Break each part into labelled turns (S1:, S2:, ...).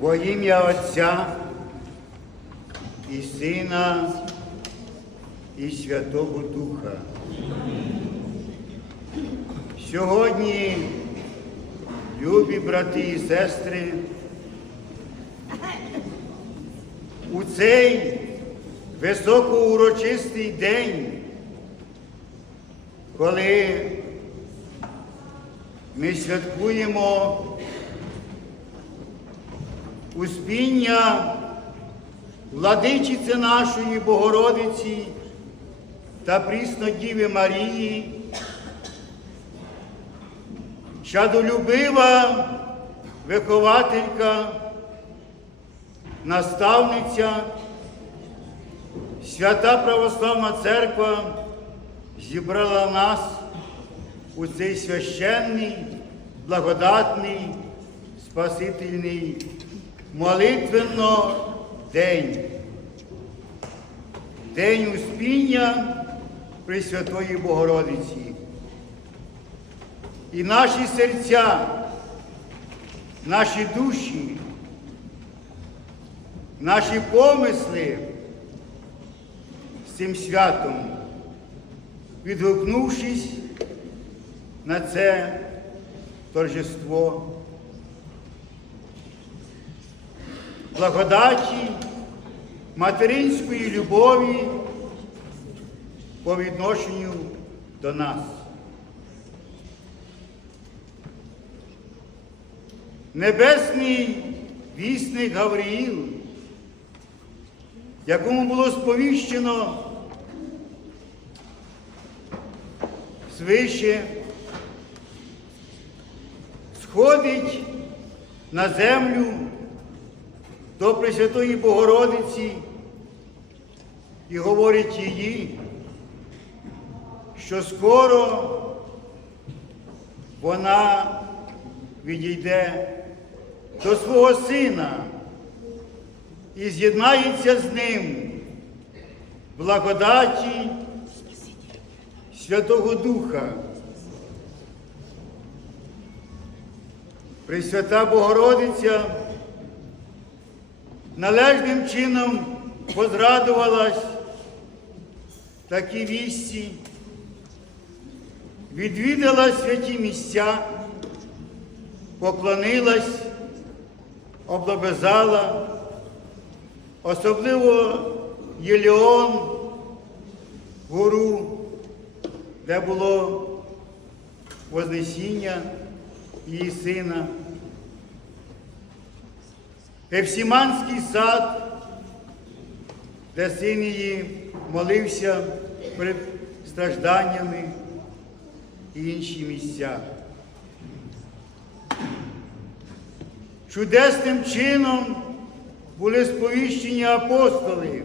S1: Во ім'я Отця і Сина і Святого Духа. Сьогодні, любі брати і сестри, у цей високоурочистий день, коли ми святкуємо успіння владичиці нашої Богородиці та Діви Марії, чадолюбива вихователька, наставниця, свята Православна Церква зібрала нас у цей священний, благодатний, спасительний, молитвенно день. День успіння Пресвятої Богородиці. І наші серця, наші душі, наші помисли з цим святом, відгукнувшись на це торжество, благодаті, материнської любові по відношенню до нас. Небесний вісник Гавриїл, якому було сповіщено свище, сходить на землю до Пресвятої Богородиці і говорить її, що скоро вона відійде до свого сина і з'єднається з ним благодаті Святого Духа. Пресвята Богородиця належним чином позрадувалась такі вісті, відвідала святі місця, поклонилась, облобезала, особливо Єліон, гору, де було Вознесіння її сина. Ефсіманський сад, де син її молився перед стражданнями і інші місця. Чудесним чином були сповіщені апостоли,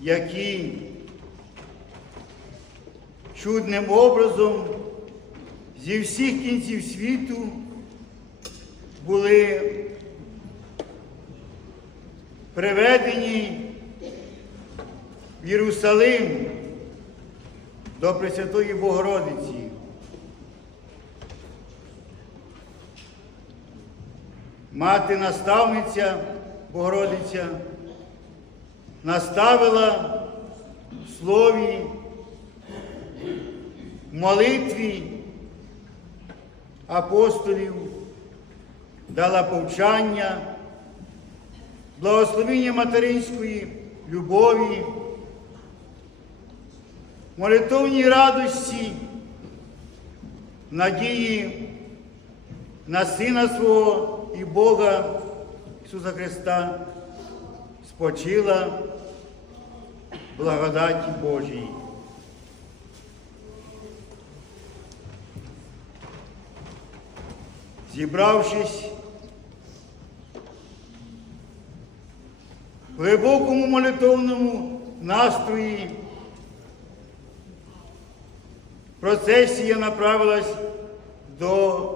S1: які чудним образом зі всіх кінців світу були приведені в Єрусалим до Пресвятої Богородиці. Мати наставниця Богородиця наставила в слові, в молитві апостолів, дала повчання, благословіння материнської любові, молитовній радості, надії на Сина свого і Бога Ісуса Христа спочила благодаті Божій. Зібравшись глибокому молитовному настрої, процесія направилась до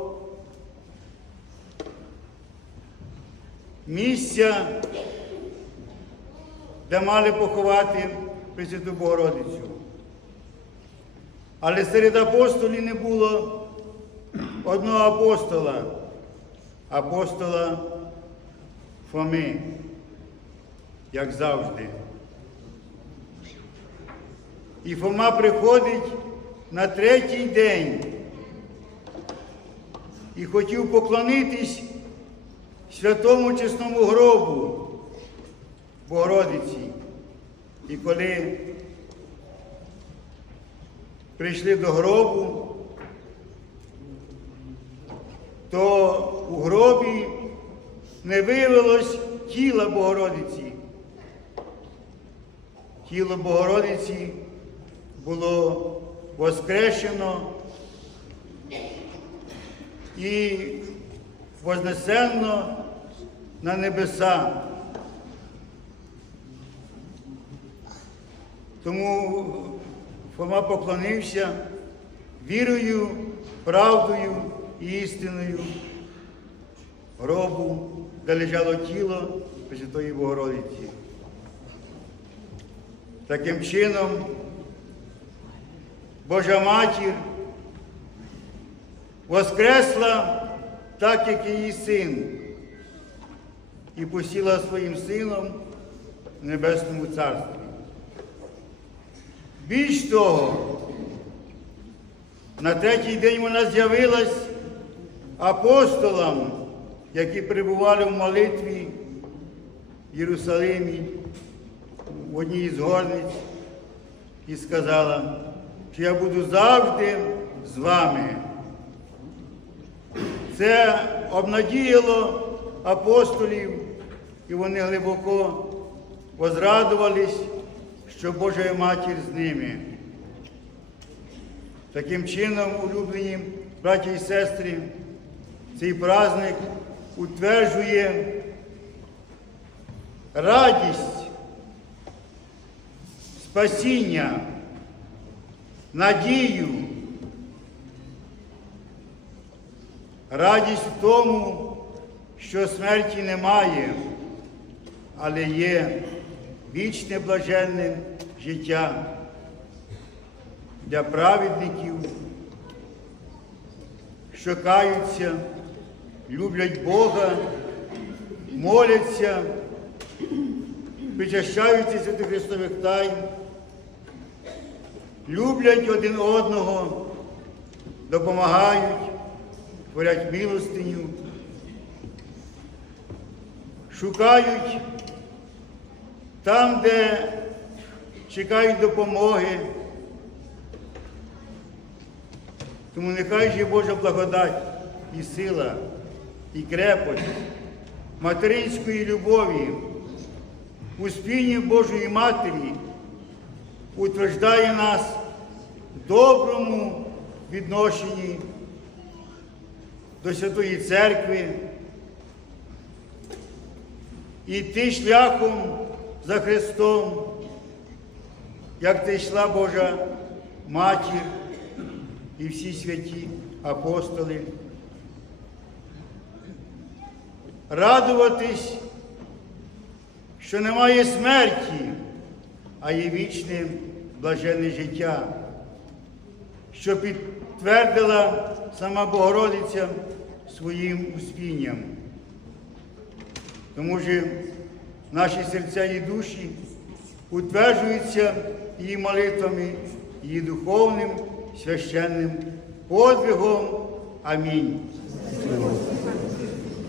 S1: місця, де мали поховати Пресвяту Богородицю. Але серед апостолів не було одного апостола, апостола Фоми, як завжди. І Фома приходить на третій день і хотів поклонитись святому чесному гробу Богородиці. І коли прийшли до гробу, то у гробі не виявилось тіла Богородиці. Тіло Богородиці було воскрешено і вознесено на небеса. Тому Фома поклонився вірою, правдою і істиною гробу, де лежало тіло Пресвятої Богородиці. Таким чином, Божа Матір воскресла так, як її син, і посіла своїм сином в Небесному Царстві. Більш того, на третій день вона з'явилась апостолам, які перебували в молитві в Єрусалимі, в одній із горниць, і сказала, що я буду завжди з вами. Це обнадіяло апостолів, і вони глибоко возрадувались, що Божа Матір з ними. Таким чином, улюблені браті і сестри, цей праздник утверджує радість, спасіння, надію, радість в тому, що смерті немає, але є вічне блаженне життя для праведників, що каються, люблять Бога, моляться, причащаються святих Христових тайн, люблять один одного, допомагають, творять милостиню, шукають там, де чекають допомоги. Тому нехай же Божа благодать і сила, і крепость материнської любові, у спільні Божої Матері утверждає нас в доброму відношенні до Святої Церкви, і йти шляхом за Христом, як ти йшла Божа Матір і всі святі апостоли. Радуватись, що немає смерті, а є вічне блаженне життя, що підтвердила сама Богородиця своїм успінням. Тому що наші серця і душі утверджуються її молитвами, її духовним священним подвигом. Амінь.